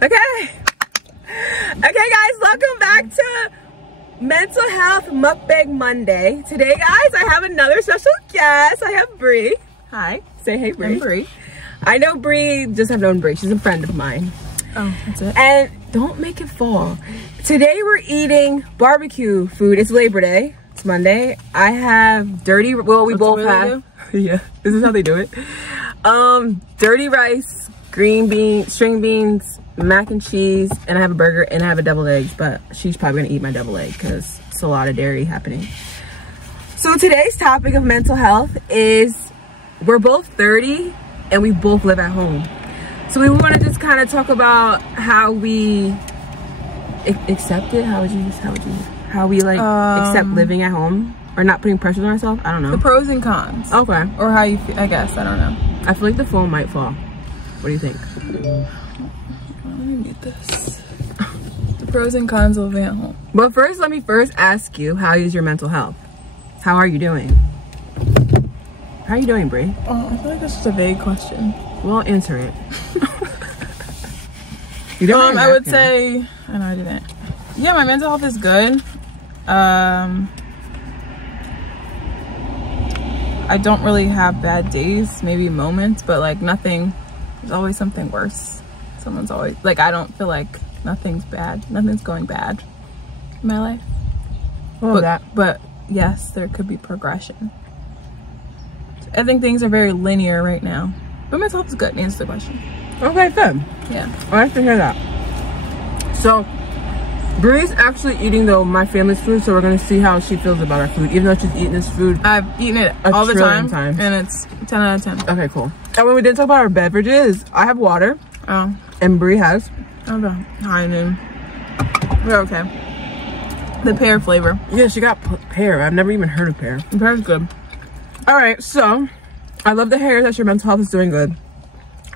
Okay, guys, welcome back to Mental Health Mukbang Monday. Today, guys, I have another special guest. I have Bree. Hi. Say hey, Bree. I'm Bree. I know Bree, just have known Bree. She's a friend of mine. Oh, that's it. And don't make it fall. Today, we're eating barbecue food. It's Labor Day. It's Monday. I have dirty, well, we both have. Yeah, this is how they do it. Dirty rice, green beans, string beans, mac and cheese, and I have a burger and I have a deviled eggs, but she's probably gonna eat my deviled egg because it's a lot of dairy happening. So today's topic of mental health is we're both 30 and we both live at home. So we want to just kind of talk about how we accept it. How we like accept living at home or not putting pressure on ourselves. I don't know. The pros and cons. Okay. Or how you feel, I guess. I don't know. I feel like the phone might fall. What do you think? Let me mute this. The pros and cons of living at home. But first, let me first ask you, how is your mental health? How are you doing? How are you doing, Bree? Oh, I feel like that's just a vague question. Well, answer it. I would say, I know I didn't. Yeah, my mental health is good. I don't really have bad days, maybe moments, but like nothing, there's always something worse. Someone's always, like, I don't feel like nothing's bad. Nothing's going bad in my life. But yes, there could be progression. I think things are very linear right now. But mental health is good, to answer the question. Okay, good. Yeah. I like to hear that. So, Bree's actually eating my family's food, so we're gonna see how she feels about our food, even though she's eating this food. I've eaten it all the time, and it's 10 out of 10. Okay, cool. And when we didn't talk about our beverages, I have water. Oh. And Bree has. Okay. Heineken. We're okay. The pear flavor. Yeah, she got pear. I've never even heard of pear. The pear's good. All right, so I love to hear that your mental health is doing good.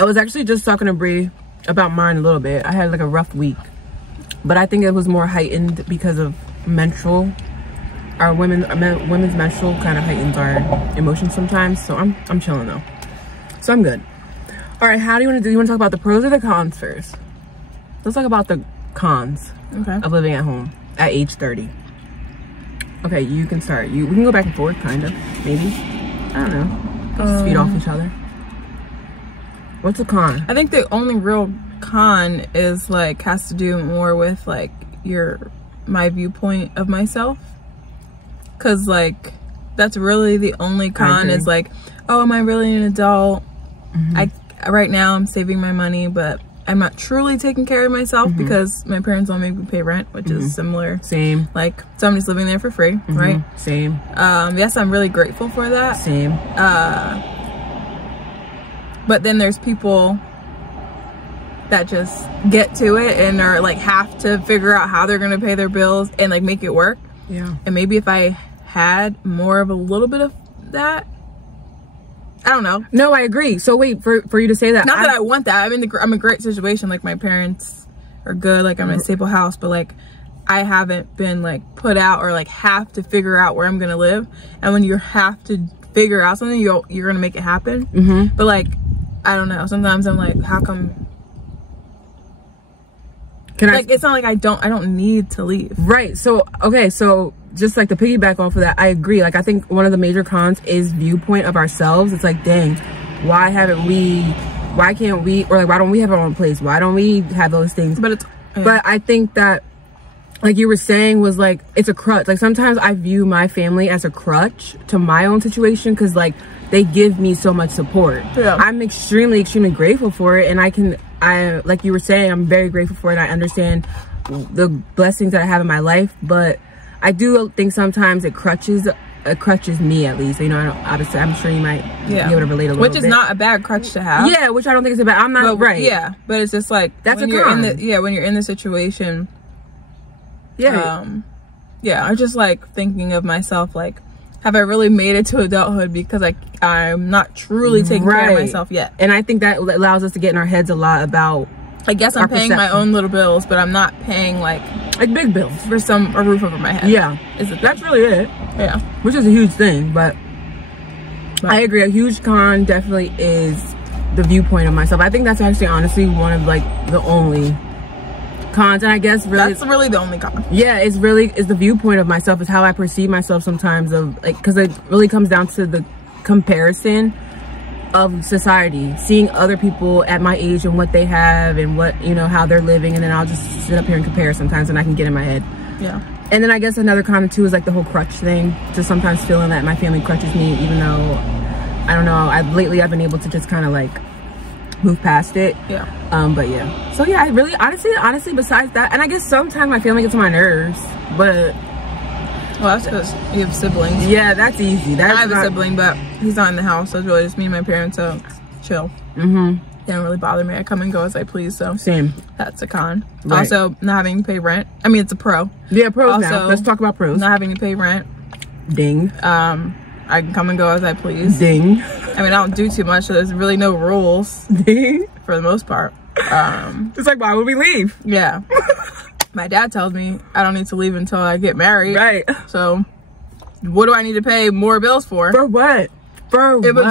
I was actually just talking to Bree about mine a little bit. I had like a rough week, but I think it was more heightened because of menstrual. Our women's menstrual kind of heightens our emotions sometimes. So I'm chilling though. So I'm good. All right, how do you want to do? You want to talk about the pros or the cons first? Let's talk about the cons of living at home at age 30. Okay, you can start. We can go back and forth, kind of, maybe. I don't know. Just feed off each other. What's a con? I think the only real con is like has to do more with like my viewpoint of myself, because like that's really the only con is like, oh, am I really an adult? Right now I'm saving my money, but I'm not truly taking care of myself because my parents don't make me pay rent, which is similar. Same. Like, so I'm just living there for free, right? Same. Yes, I'm really grateful for that. Same. But then there's people that just get to it and are like have to figure out how they're gonna pay their bills and like make it work. Yeah. And maybe if I had more of a little bit of that, I don't know. No, I agree. So wait, for you to say that. Not that I want that. I'm in a great situation. Like my parents are good. Like I'm in a stable house, but like I haven't been like put out or like have to figure out where I'm gonna live. And when you have to figure out something, you're gonna make it happen. But like, I don't know. Sometimes I'm like, how come? It's not like I don't need to leave. Right. So okay. So just like to piggyback off of that, I agree. Like I think one of the major cons is viewpoint of ourselves. It's like, dang, why can't we, or like why don't we have our own place? Why don't we have those things? But I think that, like you were saying, was like it's a crutch. Like sometimes I view my family as a crutch to my own situation because like they give me so much support. Yeah. I'm extremely grateful for it, and I like you were saying, I'm very grateful for it. I understand the blessings that I have in my life, but I do think sometimes it crutches me, at least. You know, obviously I'm sure you might be able to relate a little bit. Which is not a bad crutch to have. Yeah, which I don't think is a bad. I'm not right. Yeah, but it's just like that's when you're in the situation. Yeah. I'm just like thinking of myself like, have I really made it to adulthood because I'm not truly taking care of myself yet. And I think that allows us to get in our heads a lot about, I guess I'm paying my own little bills, but I'm not paying like big bills for a roof over my head. Yeah, that's really it. Yeah, which is a huge thing, but I agree. A huge con definitely is the viewpoint of myself. I think that's actually honestly one of like the only cons, and I guess really that's really the only con. Yeah, it's the viewpoint of myself, is how I perceive myself sometimes, of like, because it really comes down to the comparison of society, seeing other people at my age and what they have and what, you know, how they're living, and then I'll just sit up here and compare sometimes, and I can get in my head. Yeah. And then I guess another con too is like the whole crutch thing, just sometimes feeling that my family crutches me, even though I don't know, lately I've been able to just kind of like move past it. Yeah. But yeah, so yeah, I really honestly besides that, and I guess sometimes my family gets on my nerves, but well, that's because you have siblings. Yeah, that's easy. I have a sibling, but he's not in the house, so it's really just me and my parents, so it's chill. They don't really bother me. I come and go as I please, so same. That's a con. Right. Also, not having to pay rent. I mean, it's a pro. Yeah, pros. Also, now let's talk about pros. Not having to pay rent. Ding. I can come and go as I please. Ding. I mean, I don't do too much, so there's really no rules. Ding. For the most part. It's like, why would we leave? Yeah. My dad tells me I don't need to leave until I get married. Right. So, what do I need to pay more bills for? For what? It would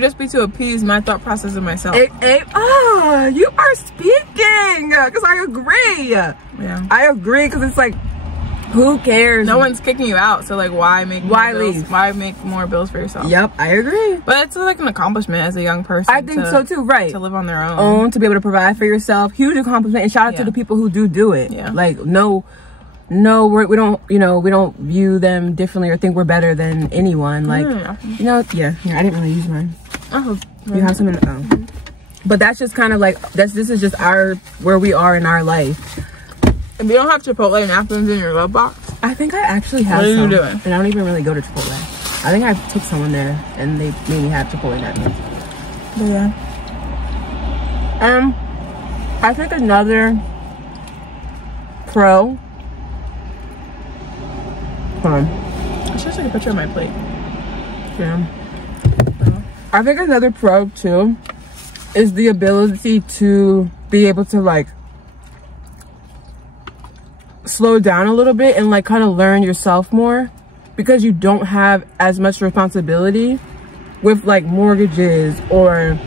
just be to appease my thought process of myself. You are speaking, because I agree. Yeah, I agree, because it's like, who cares? No one's kicking you out, so like, why make more bills? Leave? Why make more bills for yourself? Yep, I agree. But it's like an accomplishment as a young person. I think so too. Right, to live on their own, to be able to provide for yourself. Huge accomplishment, and shout out to the people who do it. Yeah, like we don't, you know, we don't view them differently or think we're better than anyone. Like, you know, yeah, I didn't really use mine. Oh, you have some in the, but that's just kind of like, this is just where we are in our life. If you don't have Chipotle napkins in your glove box, I think I actually have some. What are you doing? And I don't even really go to Chipotle. I think I took someone there and they made me have Chipotle napkins. Yeah. I think another pro. Hold on. It's just like a picture of my plate. Yeah. I think another pro too is the ability to be able to like slow down a little bit and like kind of learn yourself more, because you don't have as much responsibility with like mortgages or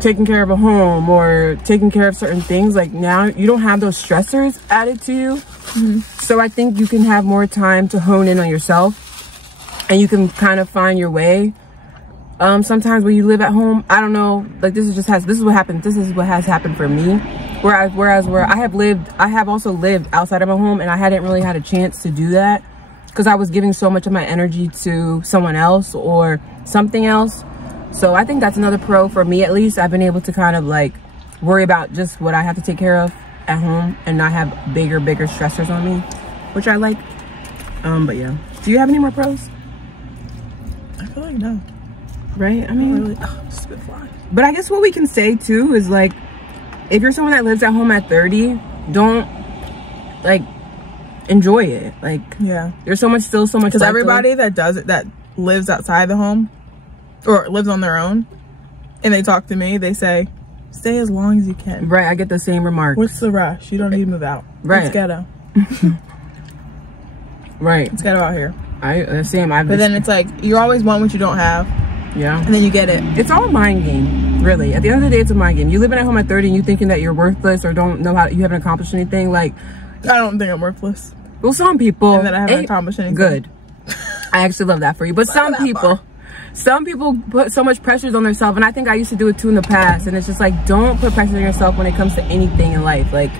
taking care of a home or taking care of certain things. Like now you don't have those stressors added to you. So I think you can have more time to hone in on yourself, and you can kind of find your way. Sometimes when you live at home, I don't know, like this is what has happened for me. Whereas I have also lived outside of my home, and I hadn't really had a chance to do that because I was giving so much of my energy to someone else or something else. So I think that's another pro for me, at least. I've been able to kind of like worry about just what I have to take care of at home and not have bigger stressors on me, which I like. But yeah, do you have any more pros? I feel like no. Right? I mean, really, spit fly. But I guess what we can say too is like, if you're someone that lives at home at 30, don't like enjoy it. Like, yeah, there's so much because everybody that lives outside the home or lives on their own and they talk to me, they say, stay as long as you can. Right, I get the same remark. What's the rush? You don't need to move out. Right. It's ghetto. Right. It's ghetto out here. But then it's like, you always want what you don't have. Yeah. And then you get it. It's all a mind game, really. At the end of the day, it's a mind game. You living at home at 30 and you thinking that you're worthless or don't know how, you haven't accomplished anything. Like, I don't think I'm worthless. Well, some people. And that I haven't accomplished anything. Good. I actually love that for you. But some people put so much pressures on themselves, and I think I used to do it too in the past. And it's just like, don't put pressure on yourself when it comes to anything in life. Like,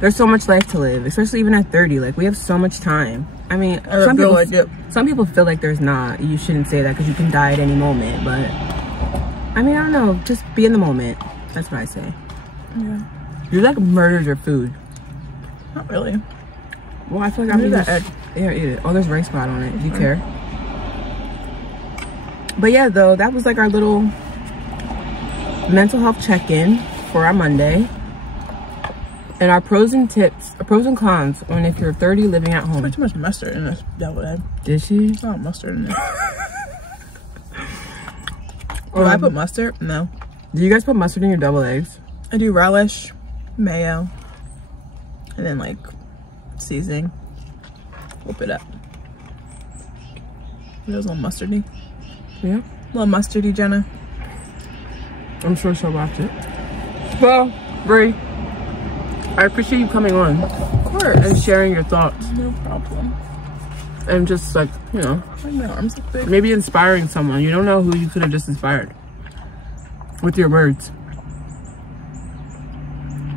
there's so much life to live, especially even at 30. Like, we have so much time. I mean, some people feel like there's not. You shouldn't say that because you can die at any moment. But I mean, I don't know. Just be in the moment. That's what I say. Yeah. You like murdered your food? Not really. Well, I feel like I'm eating that egg. Yeah, eat it. Oh, there's rice spot on it. Do you care? But yeah, though, that was like our little mental health check-in for our Monday. And our pros and cons on if you're 30 living at home. Put too much mustard in this deviled egg. Did she? It's not mustard in it. Do I put mustard? No. Do you guys put mustard in your deviled eggs? I do relish, mayo, and then like seasoning. Whip it up. It was a little mustardy. Yeah. A little mustardy, Jenna. I'm sure she'll watch it. Well, Bree, I appreciate you coming on. Of course. And sharing your thoughts. No problem. And just like, you know, My arms look big. maybe inspiring someone. You don't know who you could have just inspired with your words.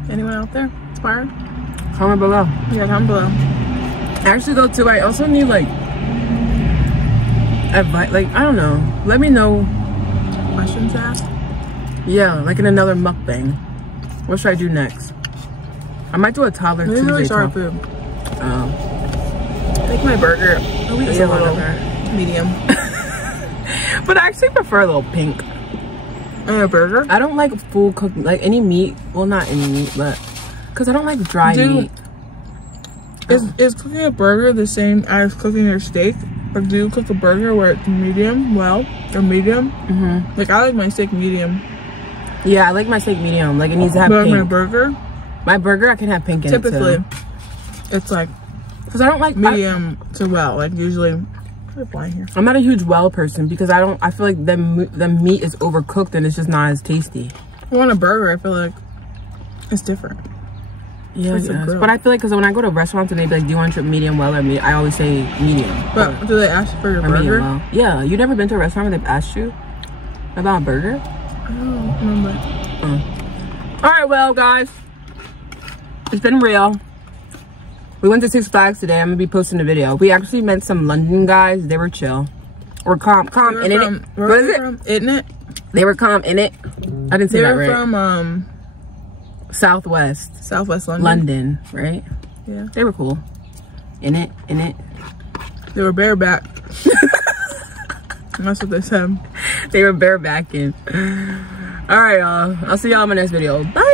Anyone out there inspired? Comment below. Yeah, comment below. Actually though too, I also need like advice, like I don't know, let me know Questions asked? yeah, like in another mukbang. What should I do next? I might do a toddler Maybe Tuesday really sorry talk. food. Oh. Like my burger. It's a a little little medium. But I actually prefer a little pink. And a burger? I don't like full cooked, like any meat, well not any meat, but because I don't like dry meat. Is cooking a burger the same as cooking your steak? Or do you cook a burger where it's medium well or medium? Mm-hmm. Like I like my steak medium. Yeah, I like my steak medium. Like it needs to have But pink. my burger, I can have pink in typically, it too. it's like Because I don't like medium to well. Like usually, here. I'm not a huge well person because I feel like the meat is overcooked and it's just not as tasty. I want a burger. I feel like it's different. Yeah, yes. But I feel like because when I go to restaurants and they be like, do you want your medium well or medium? I always say medium. But do they ask for your burger? Well. Yeah, you never been to a restaurant where they've asked you about a burger? I don't remember. All right, well, guys, it's been real. We went to Six Flags today. I'm gonna be posting a video. We actually met some London guys. They were chill. Or calm in it. What is it? Isn't it? They were calm in it. I didn't say that right. They're from Southwest London. London, right? Yeah. They were cool. In it. They were bareback. That's what they said. They were barebacking. All right, y'all. I'll see y'all in my next video. Bye.